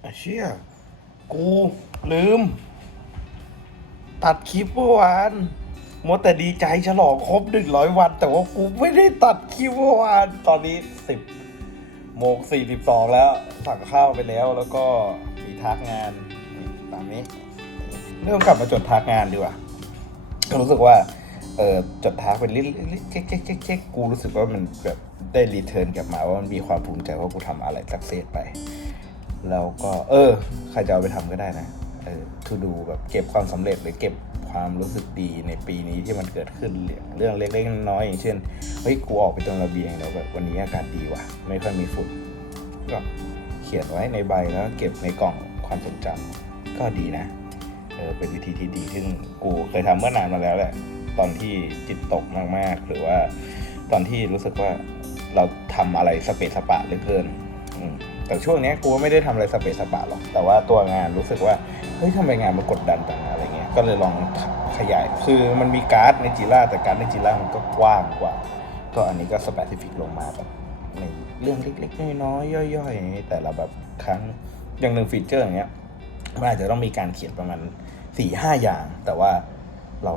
ไอ้เชี่ยกูลืม ตัดคลิปเมื่อวานมัวแต่ดีใจฉลองครบหนึ่งร้อยวัน แต่ว่ากูไม่ได้ตัดคลิปเมื่อวานตอนนี้สิบโมงสี่สิบสองแล้ว สั่งข้าวไปแล้วแล้วก็มีทักงานตามนี้ เริ่มกลับมาจดทักงานดีกว่าก็รู้สึกว่าเออจดทักเป็นลิลิเช็คเช็คเช็คเช็คกูรู้สึกว่ามันแบบได้รีเทิร์นกลับมาว่ามันมีความภูมิใจว่ากูทำอะไรสักเซสไป แล้วก็เออ ใครจะเอาไปทำก็ได้นะเออคือดูแบบเก็บความสำเร็จหรือเก็บความรู้สึกดีในปีนี้ที่มันเกิดขึ้นเรื่องเล็กๆน้อยๆอย่างเช่นเฮ้ยกูออกไปตรงระเบียงแล้วแบบวันนี้อากาศดีว่ะ ไม่ค่อยมีฝุ่นก็เขียนไว้ในใบแล้วเก็บในกล่องความทรงจำก็ดีนะเออเป็นวิธีที่ดีซึ่งกูเคยทำเมื่อนานมาแล้วแหละ ตอนที่จิตตกมากๆ หรือว่าตอนที่รู้สึกว่าเราทำอะไรสเปซสปะเหลือเกินอืม แต่ช่วงนี้กูไม่ได้ทำอะไรสเปซสปะหรอกแต่ว่าตัวงานรู้สึกว่าเฮ้ยทำไมงานมันกดดันจังอะไรเงี้ยก็เลยลองขยาย คือมันมีการ์ดในจีล่าแต่การ์ดในจีล่ามันก็กว้างกว่า ก็อันนี้ก็สเปซิฟิกลงมาแบบในเรื่องเล็กๆน้อยๆย่อยๆแต่ละแบบครั้งอย่างหนึ่งฟีเจอร์อย่างเงี้ยมันอาจจะต้องมีการเขียนประมาณสี่ห้าอย่าง แต่ว่าเรา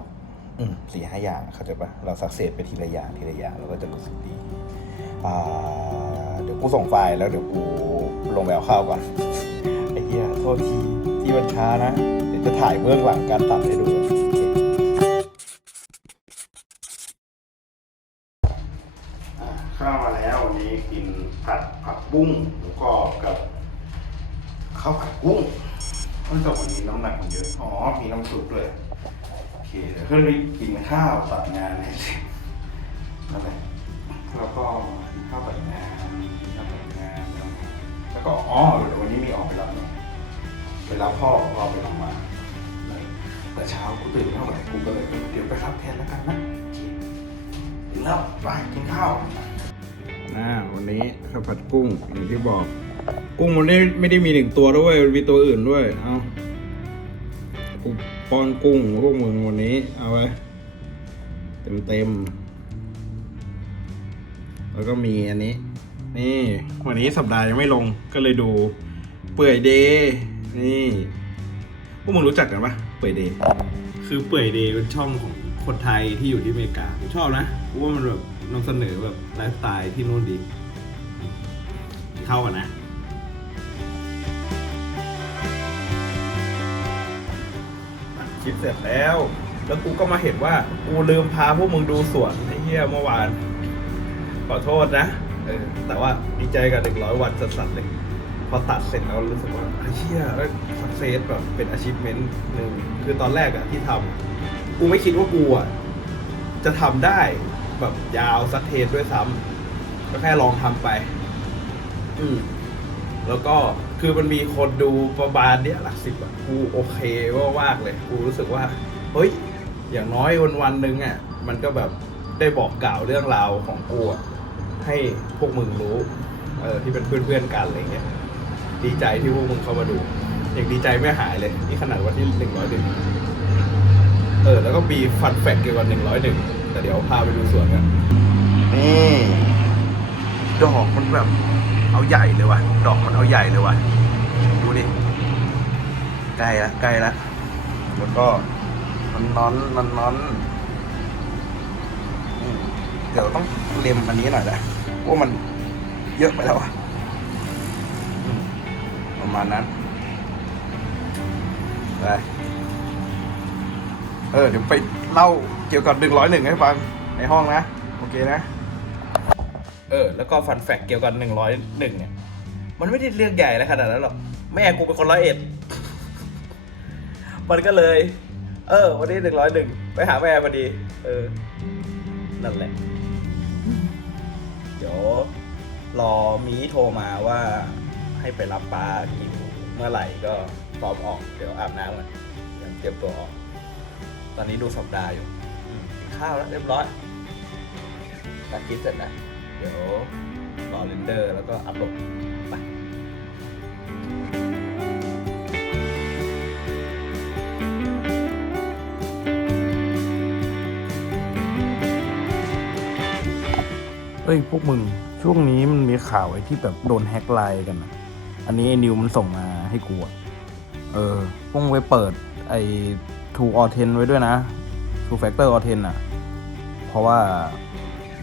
อืมสี่ห้าอย่างเข้าใจปะเราสักเซสไปทีละอย่างทีละอย่างเราก็จะรู้สึกดีอ่าเดี๋ยวกูส่งไฟล์แล้วเดี๋ยวกู ลงแววข้าวก่อนไอ้เหี้ยโทษทีที่มันช้านะ เดี๋ยวจะถ่ายเบื้องหลังการตัดให้ดูข้าวมาแล้ววันนี้กินผัดผักบุ้งหมูกรอบกับข้าวผัดกุ้งเนื่องจากวันนี้น้ำหนักมันเยอะ อ๋อ มีน้ำซุปด้วยโอเคเดี๋ยวขึ้นไปกินข้าวตัดงานเสร็จนั่นแหละแล้วก็กินข้าวตัดงาน ก็อ๋อเดี๋ยววันนี้มีออกไปรับเนาะไปรับพ่อพ่อไปรับมาแต่เช้ากูตื่นเท่าไหร่กูก็เลยเดี๋ยวไปรับแทนแล้วกันนะถึงแล้วไปกินข้าวอ่าวันนี้ข้าวผัดกุ้งอย่างที่บอก กุ้งมันไม่ไม่ได้มีหนึ่งตัวด้วยมีตัวอื่นด้วยเอากูป้อนกุ้งพวกมึงวันนี้เอาไว้เต็มเต็มๆแล้วก็มีอันนี้ นี่วันนี้สัปดาห์ยังไม่ลงก็เลยดู เปื่อยเดย์นี่พวกมึงรู้จักกันปะเปื่อยเดย์คือเปื่อยเดย์เป็นช่องของคนไทยที่อยู่ที่อเมริกาผมชอบนะเพราะว่ามันแบบนำเสนอแบบไลฟ์สไตล์ที่นู่นดี เข้ากันนะคิดเสร็จแล้ว แล้วกูก็มาเห็นว่า กูลืมพาพวกมึงดูสวนไอ้เหี้ยเมื่อวาน ขอโทษนะ เออแต่ว่าดีใจกับหนึ่งร้อยวันสัสๆเลย พอตัดเสร็จแล้วรู้สึกว่าไอ้เหี้ยแล้วสักเซสแบบเป็น achievement หนึ่งคือตอนแรกอะที่ทำกูไม่คิดว่ากูอะจะทำได้แบบยาวสักเทสด้วยซ้ำก็แค่ลองทำไป อืม แล้วก็คือมันมีคนดูประมาณเนี้ยหลักสิบอะกูโอเคว่ามากๆเลย กูรู้สึกว่า เฮ้ย อย่างน้อยวันวันๆหนึ่งอะมันก็แบบได้บอกกล่าวเรื่องราวของกูอะ ให้พวกมึงรู้เออที่เป็นเพื่อนๆกันอะไรเงี้ยดีใจที่พวกมึงเข้ามาดูอยังดีใจไม่หายเลยนี่ขนาดวันที่หนึ่งร้อยหนึ่งเออแล้วก็มีฟันแฟกเกี่ยวกับหนึ่งร้อยหนึ่งแต่เดี๋ยวพาไปดูสวนกันนี่ดอกมันแบบ เอาใหญ่เลยว่ะ ดอกมันเอาใหญ่เลยว่ะ ดูดิใกล้ละใกล้ละแล้วก็มันนอนมันนอนเดี๋ยวต้องเล็มอันนี้หน่อยนะ ว่ามันเยอะไปแล้วอะประมาณนั้นไปเออเดี๋ยวไปเล่าเกี่ยวกับหนึ่งร้อยหนึ่งให้ฟังในห้องนะ โอเคนะ เออ แล้วก็ฟันแฟกเกี่ยวกับหนึ่งร้อยหนึ่งเนี่ย มันไม่ได้เรื่องใหญ่อะไรขนาดนั้นหรอกแม่กูเป็นคนร้อยเอ็ดมันก็เลย เออ วันนี้หนึ่งร้อยหนึ่งไปหาแม่พอดี เออ นั่นแหละ ยวรอมีโทรมาว่าให้ไปรับปลากิ่เมื่อไหร่ก็พร้อมออก เดี๋ยวอาบน้ำกันยังเตรียมตัวออก ตอนนี้ดูสัปดาห์อยู่กินข้าวแล้วเรียบร้อยตัดคลิปเสร็จนะ เดี๋ยวรอเรนเดอร์แล้วก็อัพโหลดไป อ้ยพวกมึง ช่วงนี้มันมีข่าวไอ้ที่แบบโดนแฮกไลน์กันนะอันนี้ไอ้นิวมันส่งมาให้กูอะเออพวกมึงไปเปิดไอ้ True or 10ไว้ด้วยนะ True Factor or 10อะเพราะว่า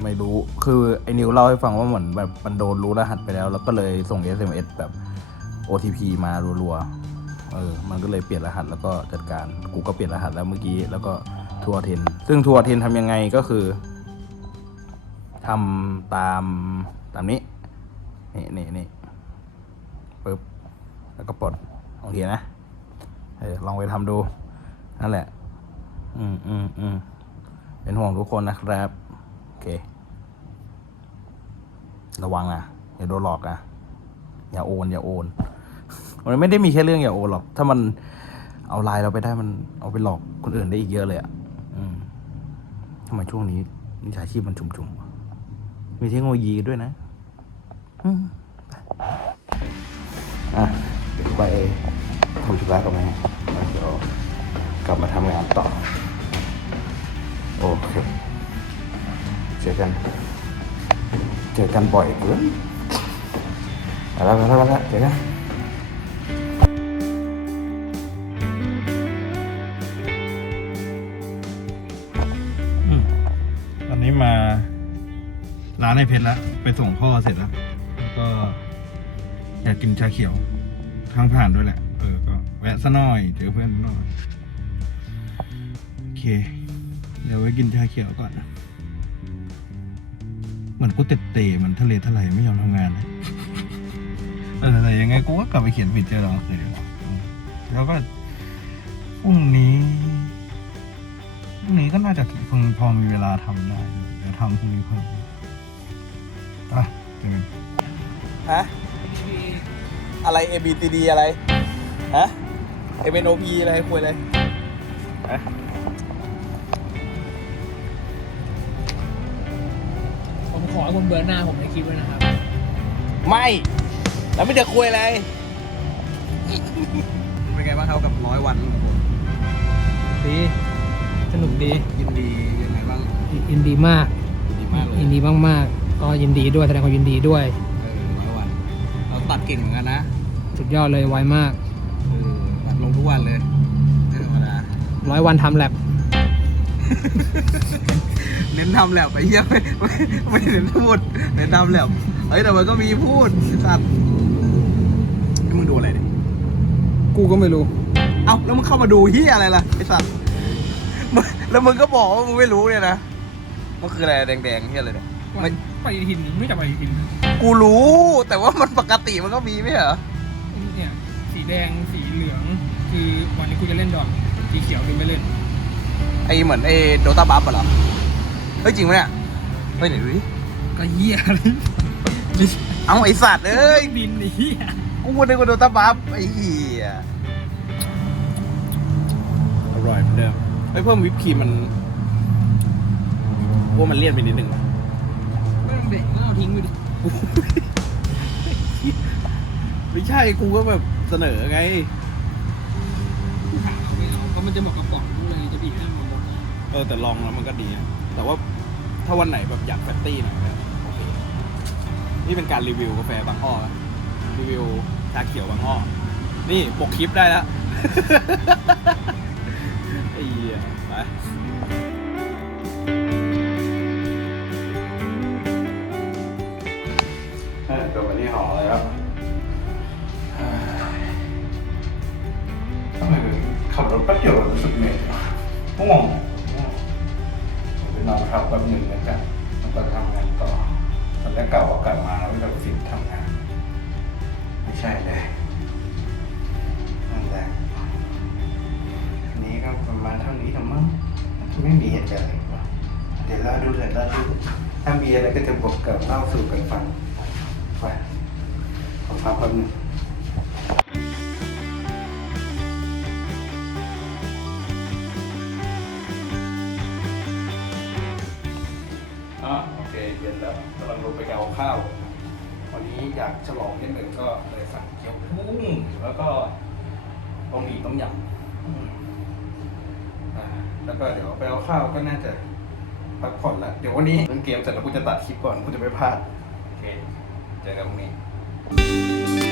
ไม่รู้ คือไอ้นิวเล่าให้ฟังว่าเหมือนแบบมันโดนรู้รหัสไปแล้ว แล้วก็เลยส่ง SMS แบบ OTP มารัวๆ เออ มันก็เลยเปลี่ยนรหัสแล้วก็จัดการ กูก็เปลี่ยนรหัสแล้วเมื่อกี้ แล้วก็ทัวร์เทน ซึ่งทัวร์เทนทำยังไงก็คือ ทำตามตามนี้ นี่นี่นี่ปึ๊บ แล้วก็ปลดโอเคนะ เออลองไปทำดู นั่นแหละ อืมอืมอืมเป็นห่วงทุกคนนะครับ โอเค ระวังอะอย่าโดนหลอกอะอย่าโอน อย่าโอน มันไม่ได้มีแค่เรื่องอย่าโอนหรอก ถ้ามันเอาไลน์เราไปได้มันเอาไปหลอกคนอื่นได้อีกเยอะเลยอะอืมทำไมช่วงนี้มิจฉาชีพมันชุ่มๆ มีเทคโนโลยีด้วยนะอืมไปอะเดี๋ยวไปทำธุระกับแม่แล้วเดี๋ยวกลับมาทำงานต่อ โอเค เจอกัน เจอกันบ่อยเกินไปแล้วไปแล้วไปแล้วเจอกันตอนานไอเพชรแล้วไปส่งพ่อเสร็จแล้วแล้วก็อยากกินชาเขียวทางผ่านด้วยแหละ เออก็แวะซะหน่อยเจอเพื่อนหน่อยโอเค เดี๋ยวไว้กินชาเขียวก่อนนะเหมือนกูเตะเตะๆมันทะเลทลายไม่ยอมทำงานเลยเออแต่ยังไงกูก็กลับไปเขียนฟีเจอร์เราเลยแล้วก็พรุ่งนี้พรุ่งนี้ก็น่าจะพอพอมีเวลาทำได้เดี๋ยวทำพรุ่งนี้เพิ่ม อะเจอกันฮะอะไร A B C D อะไร ฮะ M N O P อะไรคุยอะไรฮะผมขอให้คุณเบอร์หน้าผมในคลิปด้วยนะครับ ไม่ แล้วไม่จะคุยอะไร เป็นไงบ้างครับกับร้อยวันของผมดีสนุกดียินดียังไงบ้างยินดีมากยินดีมากเลยยินดีมากๆ ก็ยินดีด้วยแสดงความยินดีด้วย เออร้อยวันเราตัดเก่งเหมือนกันนะสุดยอดเลยไวมากเออตัดลงทุกวันเลยไม่ธรรมดา ร้อยวันทำแลบเน้นทำแลบไปเยี่ยไม่ไม่ไม่เน้นพูดเน้นทำแลบเฮ้ยแต่มันก็มีพูดไอ้สัตว์ให้มึงดูอะไรเนี่ยกูก็ไม่รู้ เอ้าแล้วมึงเข้ามาดูเฮียอะไรล่ะไอ้สัตว์มึงแล้วมึงก็บอกว่ามึงไม่รู้เนี่ยนะมันคืออะไรแดงๆเฮียอะไรเนี่ยไม่ไปทินไม่จับไปทินกูรู้แต่ว่ามันปกติมันก็มีไม่ใช่เหรอเนี่ยสีแดงสีเหลือง คือวันนี้กูจะเล่นดอกสีเขียวคือไม่เล่นไอเหมือนไอโดตาบัฟเหรอ เฮ้ยจริงไหมเนี่ยเฮ้ยไหนดูดิก็เหี้ยเลยเอาไอสัตว์เอ้ย บินไอ้เหี้ยกูนึกว่าโดตาบัฟไอ้เหี้ยอร่อยเหมือนเดิมไอ้เพิ่มวิปครีมมันว่ามันเลี่ยนไปนิดนึงว่ะ ไม่ต้องเด็กก็เอาทิ้งไปดิไม่ใช่กูก็แบบเสนอไง ถามเอาไปเอาเพราะมันจะหมดกระป๋องเลยจะบีบให้มันหมดนะเออแต่ลองแล้วมันก็ดีนะแต่ว่าถ้าวันไหนแบบอยากแฟตตี้หน่อยก็โอเค นี่เป็นการรีวิวกาแฟบางอ้อนะรีวิวชาเขียวบางอ้อ นี่ปกคลิปได้แล้ว ไอ้เหี้ยไป ก็จะบอกกับเล่าสู่กันฟังไปขอฟังแป๊บหนึงอะโอเคเย็นแล้วกำลังลงไปเอาข้าว วันนี้อยากฉลองนิดหนึ่งก็เลยสั่งเกี๊ยวกุ้งแล้วก็บะหมี่ต้มยำอืมอ่าแล้วก็เดี๋ยวไปเอาข้าวก็น่าจะ พักผ่อนละเดี๋ยววันนี้เล่นเกมเสร็จแล้วกูจะตัดคลิปก่อนกูจะไม่พลาด โอเค เจอกันพรุ่งนี้